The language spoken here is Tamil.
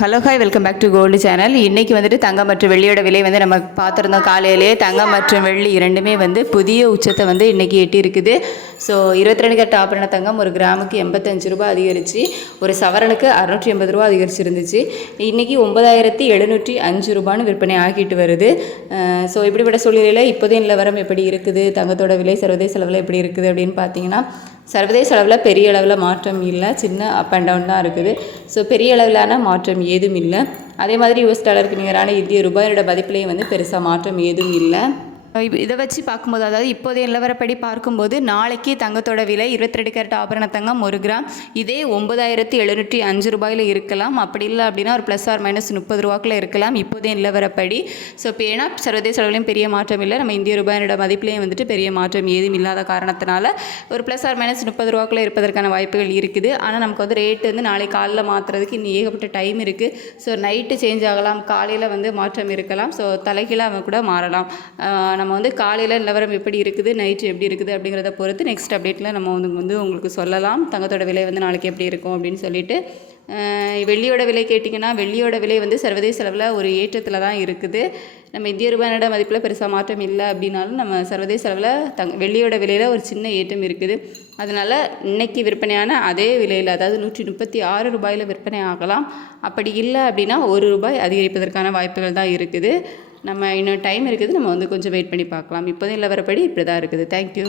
Hello hi welcome back to gold channel. இன்றைக்கி வந்துட்டு தங்கம் மற்றும் வெள்ளியோட விலை வந்து நம்ம பார்த்துருந்தோம். காலையிலேயே தங்கம் மற்றும் வெள்ளி இரண்டுமே வந்து புதிய உச்சத்தை வந்து இன்றைக்கி எட்டி இருக்குது. ஸோ 22 கேரட் ஆபரண தங்கம் ஒரு கிராமுக்கு 85 ரூபா அதிகரித்து ஒரு சவரனுக்கு 680 ரூபா அதிகரிச்சிருந்துச்சு. இன்றைக்கி 9705 ரூபான்னு விற்பனை ஆகிட்டு வருது. ஸோ இப்படிப்பட்ட சூழ்நிலையில் இப்போதைய நிலவரம் எப்படி இருக்குது, தங்கத்தோட விலை சர்வதேச அளவில் எப்படி இருக்குது அப்படின்னு பார்த்தீங்கன்னா, சர்வதேச அளவில் பெரிய அளவில் மாற்றம் இல்லை, சின்ன அப் அண்ட் டவுன் தான் இருக்குது. ஸோ பெரிய அளவிலான மாற்றம் ஏதும் இல்லை. அதே மாதிரி US டாலருக்கு நிகரான இந்திய ரூபாயோட மதிப்பிலையும் வந்து பெருசாக மாற்றம் ஏதும் இல்லை. இதை வச்சு பார்க்கும்போது, அதாவது இப்போதைய நிலவரப்படி பார்க்கும்போது, நாளைக்கு தங்கத்தோட விலை 22 கேரட் ஆபரண தங்கம் 1 கிராம் இதே 9705 ரூபாயில் இருக்கலாம். அப்படி இல்லை அப்படின்னா ஒரு ப்ளஸ் ஆர் மைனஸ் 30 ரூபாய்க்குள்ள இருக்கலாம் இப்போதைய நிலவரப்படி. ஸோ இப்போ ஏன்னா சர்வதேச அளவுலையும் பெரிய மாற்றம் இல்லை, நம்ம இந்திய ரூபாயோட மதிப்பிலையும் வந்துட்டு பெரிய மாற்றம் ஏதும் இல்லாத காரணத்தினால ஒரு ப்ளஸ் ஆர் மைனஸ் 30 ரூபாய்க்குள்ள இருப்பதற்கான வாய்ப்புகள் இருக்குது. ஆனால் நமக்கு வந்து ரேட்டு வந்து நாளை காலையில் மாற்றுறதுக்கு இன்னும் ஏகப்பட்ட டைம் இருக்குது. ஸோ நைட்டு சேஞ்ச் ஆகலாம், காலையில் வந்து மாற்றம் இருக்கலாம். ஸோ தலைகீழாக கூட மாறலாம். நம்ம வந்து காலையில் நிலவரம் எப்படி இருக்குது, நைட்டு எப்படி இருக்குது அப்படிங்கிறத பொறுத்து நெக்ஸ்ட் அப்டேட்டில் நம்ம வந்து உங்களுக்கு சொல்லலாம். தங்கத்தோட விலை வந்து நாளைக்கு எப்படி இருக்கும் அப்படின்னு சொல்லிட்டு. வெள்ளியோட விலை கேட்டிங்கன்னா, வெள்ளியோட விலை வந்து சர்வதேச அளவில் ஒரு ஏற்றத்தில் தான் இருக்குது. நம்ம இந்திய ரூபாயோட மதிப்பில் பெருசாக மாற்றம் இல்லை அப்படின்னாலும் நம்ம சர்வதேச அளவில் வெள்ளியோட விலையில் ஒரு சின்ன ஏற்றம் இருக்குது. அதனால் இன்றைக்கி விற்பனையான அதே விலையில், அதாவது 136 ரூபாயில் விற்பனை ஆகலாம். அப்படி இல்லை அப்படின்னா 1 ரூபாய் அதிகரிப்பதற்கான வாய்ப்புகள் தான் இருக்குது. நம்ம இன்னும் டைம் இருக்குது, நம்ம வந்து கொஞ்சம் வெயிட் பண்ணி பார்க்கலாம். இப்போதையும் நிலவரப்படி இப்படி தான் இருக்குது. தேங்க்யூ.